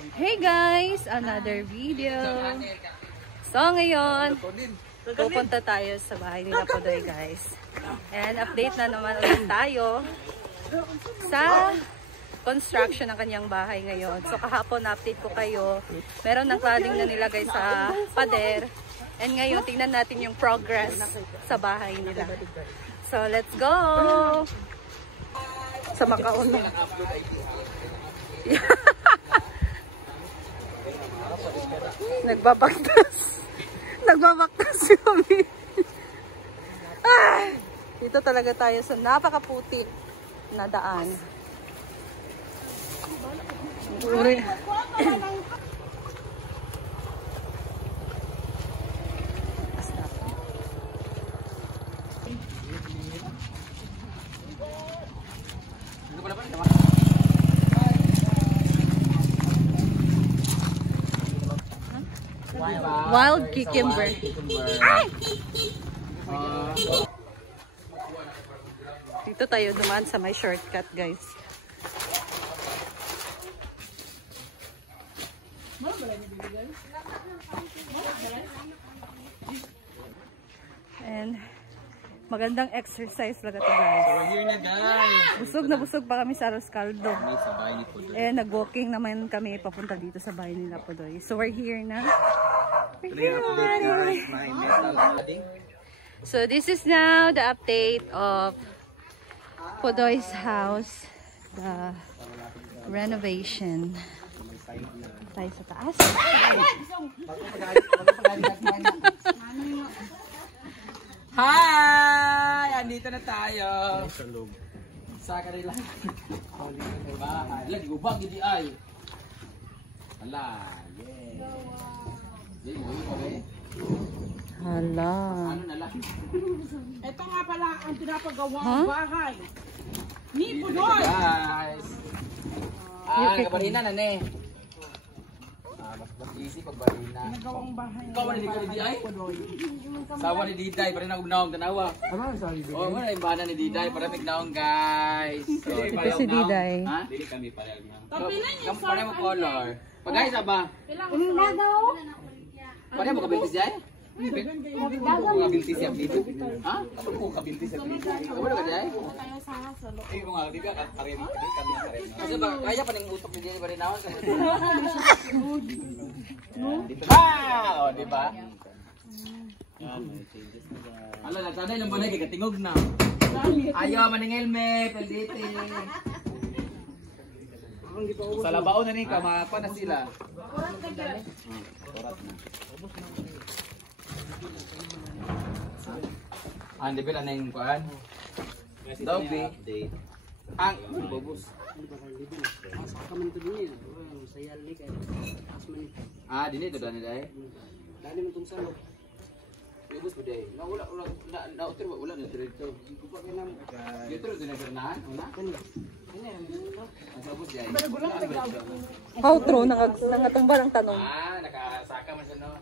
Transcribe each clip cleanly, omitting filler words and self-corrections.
Hey guys! Another video! So ngayon, pupunta tayo sa bahay nila Podoy guys. And update na naman ulit tayo sa construction ng kanyang bahay ngayon. So kahapon update ko kayo. Meron ng cladding na nilagay sa pader. And ngayon tingnan natin yung progress sa bahay nila. So let's go! Sa Macau na. Nagbabaktas. Nagbabaktas kami. Dito talaga tayo sa napakaputi na daan. Wild cucumber. Dito tayo dumaan sa may shortcut, guys. And magandang exercise talaga to, guys. Here na, guys. Busog na busog pa kami sa Arroz Caldo. And nag-walking naman kami papunta dito sa bahay nila Podoy. So we're here na. So this is now the update of Podoy's house, the renovation. Tayo sa taas. Hi! Andito na tayo. Sa kanila. Lagi ubang hindi ay. Hala. Hala. Ito nga pala ang pinapagawang bahay ni Podoy. Guys. Kabarina na ne. Mas easy pag barina. Nagawang bahay Ikaw ni Diday? Sawa ni Diday, para na ugnaong tanawa. Ano sa Diday? Oh, wala yung bana ni Diday, para mignaong guys. So, ito si Diday. Ha? Dili kami pareho niya. Kamu pareho mo color. Pagay sa ba? Pareho mo kabintis Diday? Ako kabintis siya dito. Ha? Ako kabintis siya dito. Ano ka Diday? Eh, kung nga, di ba kami karin. Kasi ba, kaya pa ng utok ni Diday barinawan kasi. Ah! O, diba? Ala, nagsanay ng balay, katingog na. Ayaw, maningil me, palditi. Sa labao na ni, kamapa na sila. Di ba na yung kuhan? Dogby. Ang bubus. Dini itu dan dai. Dani mentung salok. Bubus budai. Na utir ulan dito. Dito din na una. Ang bubus dai. Outro nangatong barang tanong. Nakasaka man siya no.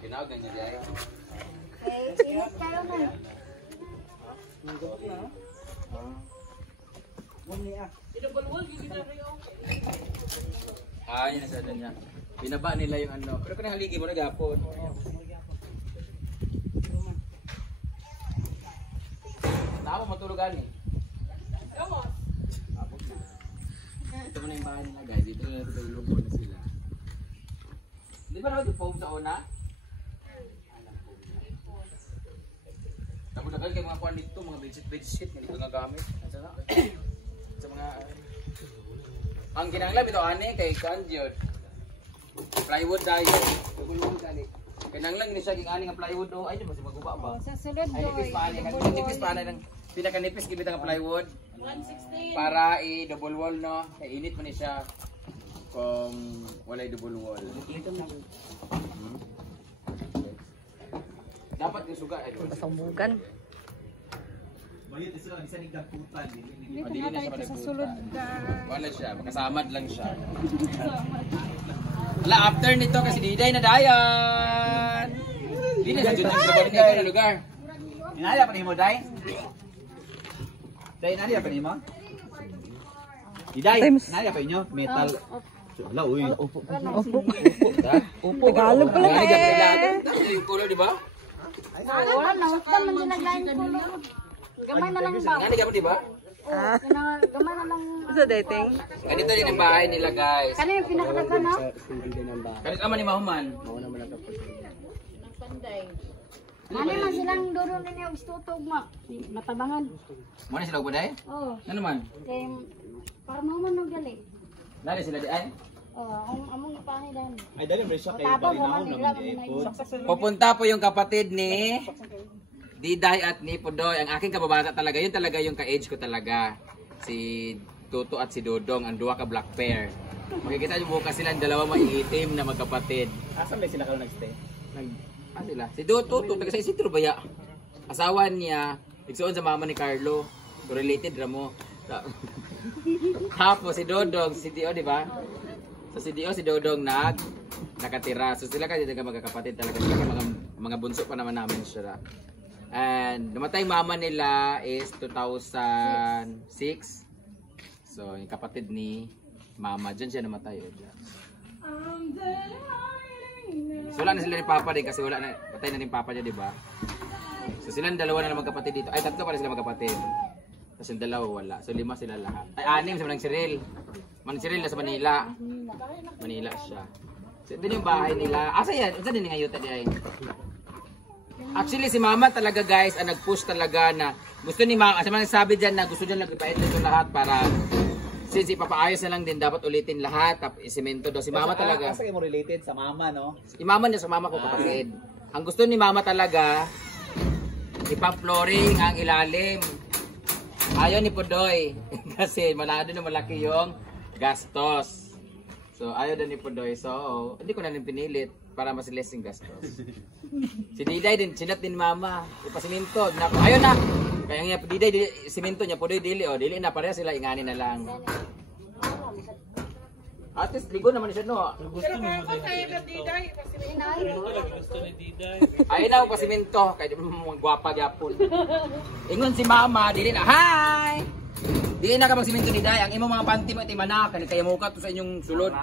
Ginawag na niya dai. Init kayo na. Yun na sa niya. Binaba nila yung ano. Pero kung haligi mo na gapon. Tama matulugan eh. Ito mo na yung bahay nila guys. Dito na natutulog mo na sila. Di ba naman yung foam sa una? Nabudagan kayo mga kuwan dito. Mga bedsheet. Hindi ko nagamit. Sa mga... Ang kinanglam ito ane kay Kanjod. Plywood tayo. Kinanglang ni siya ging ani nga plywood oh. Ay di ba si maguba ba? Sa sulod Ay nipis pa ani kan nipis pa ani ng pinakanipis gibit nga plywood. 116 para i-double wall no. Kay init man ni siya kung walay double wall. Dapat yung suga ay Pasangbugan. dito na tayo sa sulod. wala siya, makasamad lang siya. Wala, after nito kasi Diday na dayan. Hindi na sa trabaho na lugar. Inaya pa ni mo, Day? Day, inaya pa ni mo? Diday, inaya pa inyo? Metal. Wala, uy. Upo. Tagalog pala eh. Yung color, di ba? Wala na, wala man nilagay ko. Gamay na lang ba? Nga ka mo, di ba? Gamay na lang. Sa dating? Ganito din ang bahay nila, guys. Kano yung pinakalaga na? Ganito naman ni Mahuman. Ano man silang duro ninyo istutog mo? Matabangan. Muna sila upo dahil? Oo. Ano naman? Kaya para mo man gali. Lali sila di ay? Oo, among ipahay dan. Ay, dali, may siya kayo. Tapos Palinahon naman naman nila di ipod. Pupunta po yung kapatid ni Diday at ni Pudoy. Ang aking kababata talaga, yun talaga yung ka-age ko talaga. Si Tuto at si Dodong, ang duwa ka black pair. Makikita niyo bukas sila, ang dalawa maiitim na magkapatid. Asan ba sila kayo nag-stay? Sila? Si Tuto, taga sa Isidro ba ya? Asawa niya, igsoon sa mama ni Carlo. So related ra mo. Tapos si Dodong, si Dio, di ba? So si Dio, si Dodong nakatira. So sila kasi talaga magkakapatid talaga. Sila mga bunso pa naman namin siya. And namatay mama nila is 2006. So yung kapatid ni mama, dyan siya namatay. So wala na sila ni Papa din kasi wala na, patay na rin Papa niya, di ba? So silang dalawa na magkapatid dito. Ay, tatlo pala sila magkapatid. Tapos yung dalawa wala. So 5 sila lahat. Ay, 6 sa Manang Cyril. Manang Cyril na sa Manila. Manila siya. So ito yung bahay nila. Asa yan? Asa din yung ayuta din? Actually si Mama talaga guys, ang nag-push talaga na gusto ni Mama, kasi nagsabi dyan na gusto dyan nag-ipait ito lahat para since ipapaayos na lang din, dapat ulitin lahat, tapos isemento daw. Si Mama talaga. Asa kayo mo related sa mama, no? Si Mama niya sa Mama ko kapatid. Ang gusto ni Mama talaga, ipa-flooring ang ilalim. Ayaw ni Pudoy. Kasi malado na malaki yung gastos. So ayaw din ni Pudoy. So hindi ko na rin pinilit para mas less yung gastos. Si Diday din, sinat din Mama. Ipasiminto. Ayaw na. Kaya nga Diday, siminto niya. Pudoy dili. O, dili na pareha sila. Ingani na lang. At least ligo naman siya, no? Pero kaya ko sa'yo na Diday. Ayaw na ako pasiminto. Kaya mga gwapa gyapon. Ingon si Mama, dili na. Hi! Dili na ka magsiminto ni Day. Ang imong mga panty mo itimanak. Kaya muka to sa inyong sulod.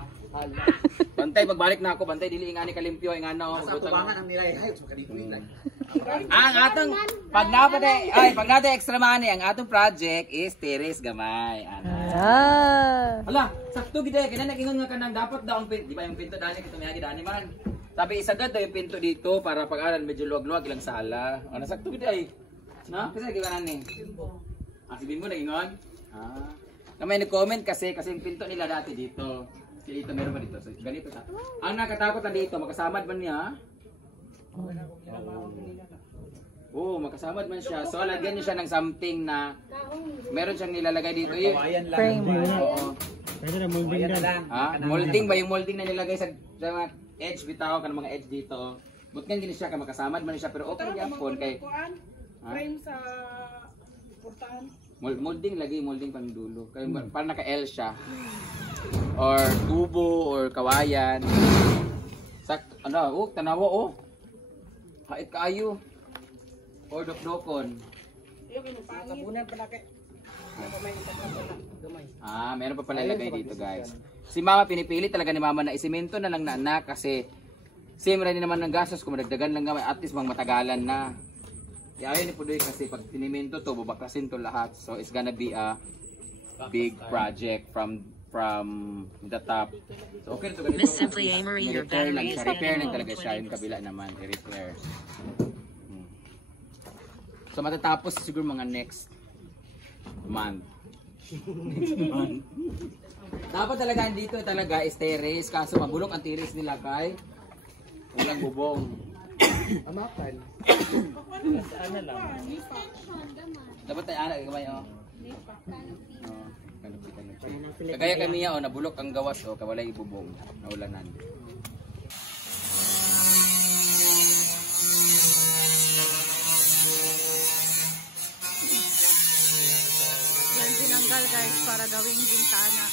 Bantay, pagbalik na ako. Bantay, dili ingani kalimpyo. Ingano. Sa tubangan ang nilay. Ay, sa kadito nilay. Ang atong, pag natin extra money, ang atong project is terrace gamay. Hala, sakto gid kaya nagingon nga kanang dapat daw ang pinto, di ba yung pinto dali kito miyagi dani man. Sabi isagad daw yung pinto dito para pag-aral medyo luwag-luwag lang sala. Ano sakto gid ay. Na, kasi gibanan ni. Si Bimbo nagingon. Kamay nag-comment kasi yung pinto nila dati dito. Kasi dito meron pa dito. So, ganito siya. Ang nakatakot na dito, makasamad man niya. Oo, makasamad man siya. So, lagyan niyo siya ng something na meron siyang nilalagay dito. Kawayan lang. Frame. Oo. Kawayan na lang. Molding ba yung molding na nilagay sa mga edge bitaw kan mga edge dito. Butkan gini siya kay makasamad man siya pero okay gyapon kay Frame sa portahan. molding lagi molding pang dulo. Kay para naka L siya. Or tubo or kawayan. Sak ano, tanawa Hait kaayo. Or dok-dokon. Meron pa pala ilagay dito guys. Si Mama pinipili talaga ni Mama na isemento na lang na anak kasi same rin naman ng gastos kung madagdagan lang gamay at least mga matagalan na. Ayaw ni Pudoy kasi pag tinimento to bubaklasin to lahat. So it's gonna be a big project from the top. So okay to ganito. Miss Simply Amory, your battery is repair lang talaga siya yung kabila naman i-repair. So matatapos siguro mga next month. Dapat talaga dito talaga is terrace kaso mabulok ang terrace nila kay walang bubong. Amakan. Ano lang. Dapat tayo anak gamay Kagaya kami niya nabulok ang gawas kawalay bubong naulanan. Yan tinanggal guys para gawing bintana.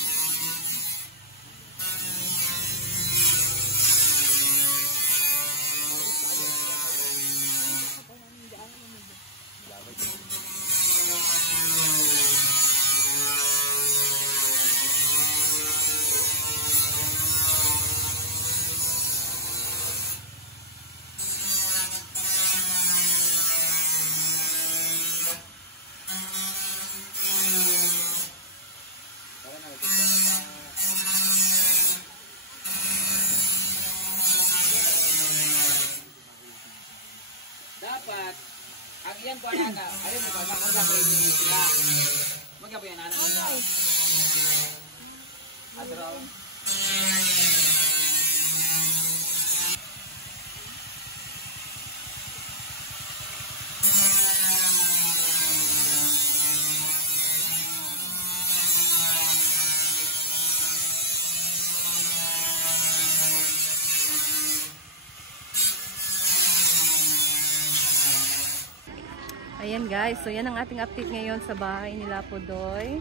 yan po na. Ari mo ba magkapo yung sila. Magkapo yan ana nila. Adraw. Ayan guys, so yan ang ating update ngayon sa bahay nila Pudoy.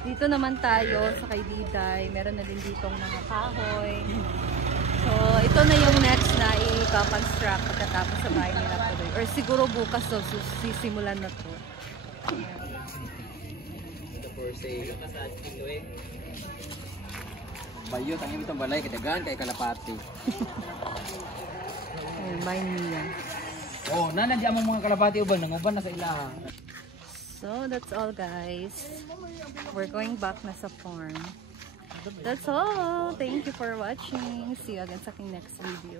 Dito naman tayo sa kay Diday. Meron na din ditong mga kahoy. So ito na yung next na i-construct pagkatapos sa bahay nila Pudoy. Or siguro bukas so sisimulan na to. Bayo, tangin itong balay, kadagan kay kalapati. Ayan, bahay niya. Oh, nandiyan mo mga kalapati uban, nanguban na sa ilaha. So that's all guys. We're going back na sa farm. That's all. Thank you for watching. See you again sa aking next video.